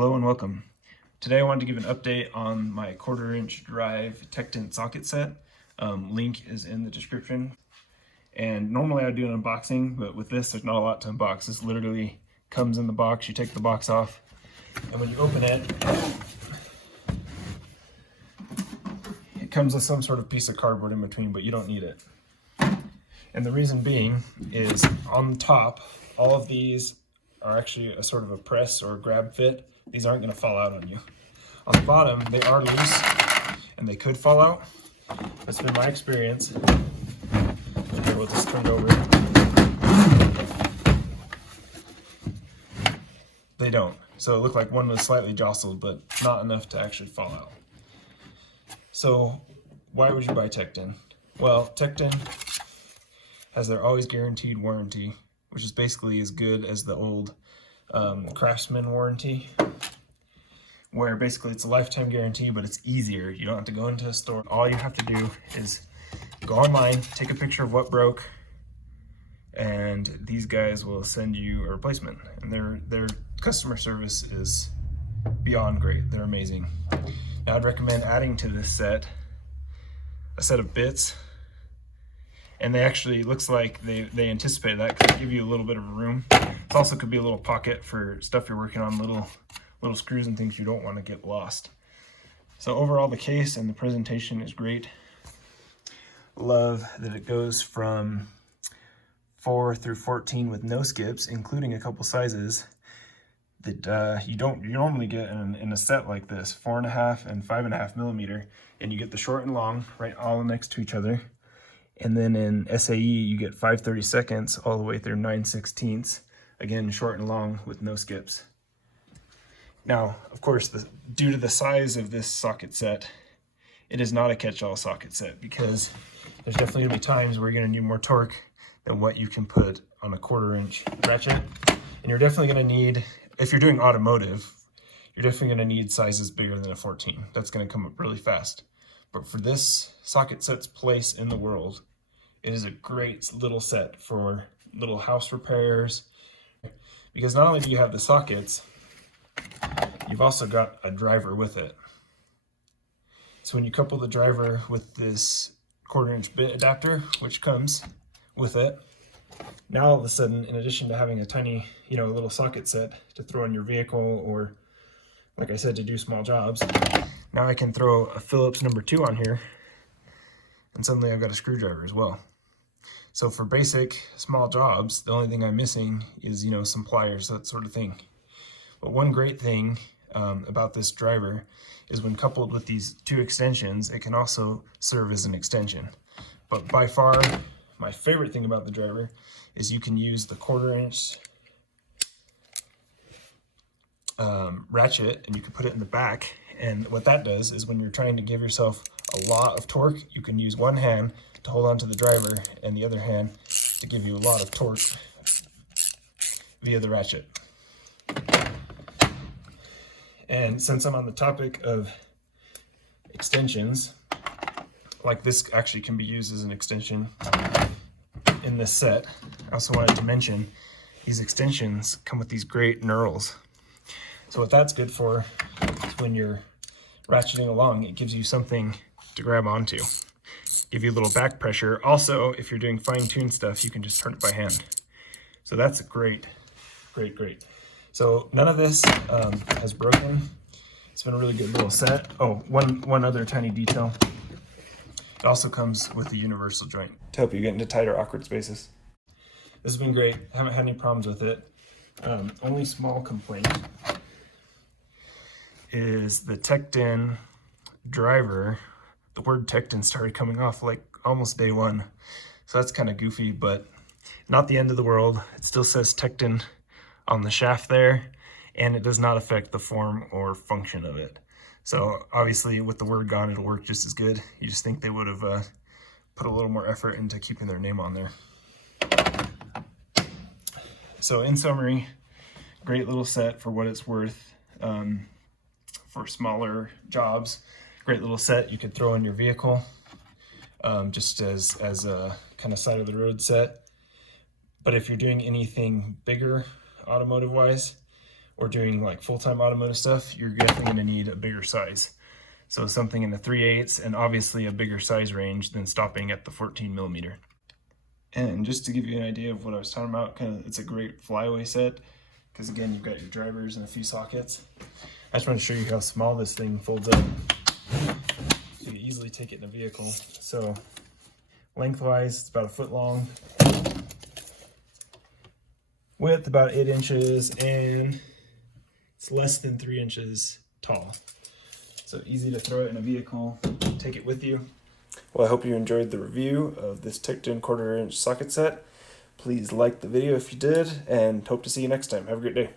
Hello and welcome. Today I wanted to give an update on my 1/4 inch drive Tekton socket set. Link is in the description. And normally I'd do an unboxing, but with this there's not a lot to unbox. This literally comes in the box, you take the box off, and when you open it, it comes with some sort of piece of cardboard in between, but you don't need it. And the reason being is on the top, all of these are actually a sort of a press or grab fit. These aren't going to fall out on you. On the bottom, they are loose and they could fall out. That's been my experience. Okay, we'll just turn it over. They don't. So it looked like one was slightly jostled, but not enough to actually fall out. So why would you buy Tekton? Well, Tekton has their always guaranteed warranty, which is basically as good as the old Craftsman warranty, where basically it's a lifetime guarantee, but it's easier. You don't have to go into a store. All you have to do is go online, take a picture of what broke, and these guys will send you a replacement. And their customer service is beyond great. They're amazing. Now I'd recommend adding to this set a set of bits. And they actually, looks like they anticipated that because they give you a little bit of a room. It also could be a little pocket for stuff you're working on, little screws and things you don't want to get lost. So overall, the case and the presentation is great. Love that it goes from 4 through 14 with no skips, including a couple sizes that you normally get in a set like this, 4.5 and 5.5 millimeter, and you get the short and long right all next to each other. And then in SAE, you get 5/32 all the way through 9/16, again, short and long with no skips. Now, of course, due to the size of this socket set, it is not a catch-all socket set because there's definitely gonna be times where you're gonna need more torque than what you can put on a 1/4 inch ratchet. And you're definitely gonna need, if you're doing automotive, you're definitely gonna need sizes bigger than a 14. That's gonna come up really fast. But for this socket set's place in the world, it is a great little set for little house repairs, because not only do you have the sockets, you've also got a driver with it. So when you couple the driver with this 1/4 inch bit adapter, which comes with it, now all of a sudden, in addition to having a tiny, little socket set to throw in your vehicle, or like I said, to do small jobs, now I can throw a Phillips number 2 on here, and suddenly I've got a screwdriver as well. So for basic small jobs, the only thing I'm missing is, some pliers, that sort of thing. But one great thing about this driver is when coupled with these 2 extensions, it can also serve as an extension. But by far, my favorite thing about the driver is you can use the 1/4 inch ratchet, and you can put it in the back. And what that does is when you're trying to give yourself a lot of torque, you can use one hand to hold on to the driver and the other hand to give you a lot of torque via the ratchet. And since I'm on the topic of extensions, like this actually can be used as an extension in this set, I also wanted to mention these extensions come with these great knurls. So what that's good for is when you're ratcheting along, it gives you something to grab onto, give you a little back pressure. Also, if you're doing fine-tuned stuff, you can just turn it by hand. So that's a great. So none of this has broken. It's been a really good little set. Oh, one other tiny detail. It also comes with a universal joint to help you get into tighter, awkward spaces. This has been great. I haven't had any problems with it. Only small complaint is the Tekton driver. The word Tekton started coming off like almost day one. So that's kind of goofy, but not the end of the world. It still says Tekton on the shaft there, and it does not affect the form or function of it. So obviously with the word gone, it'll work just as good. You just think they would have put a little more effort into keeping their name on there. So in summary, great little set for what it's worth. For smaller jobs, great little set you could throw in your vehicle, just as a kind of side of the road set. But if you're doing anything bigger automotive wise, or doing like full-time automotive stuff, you're definitely going to need a bigger size. So something in the 3/8 and obviously a bigger size range than stopping at the 14 millimeter. And just to give you an idea of what I was talking about, it's a great flyaway set because again, you've got your drivers and a few sockets. I just want to show you how small this thing folds up. You can easily take it in a vehicle. So lengthwise, it's about a foot long. Width about 8 inches, and it's less than 3 inches tall. So easy to throw it in a vehicle, take it with you. Well, I hope you enjoyed the review of this Tekton 1/4 inch socket set. Please like the video if you did, and hope to see you next time. Have a great day.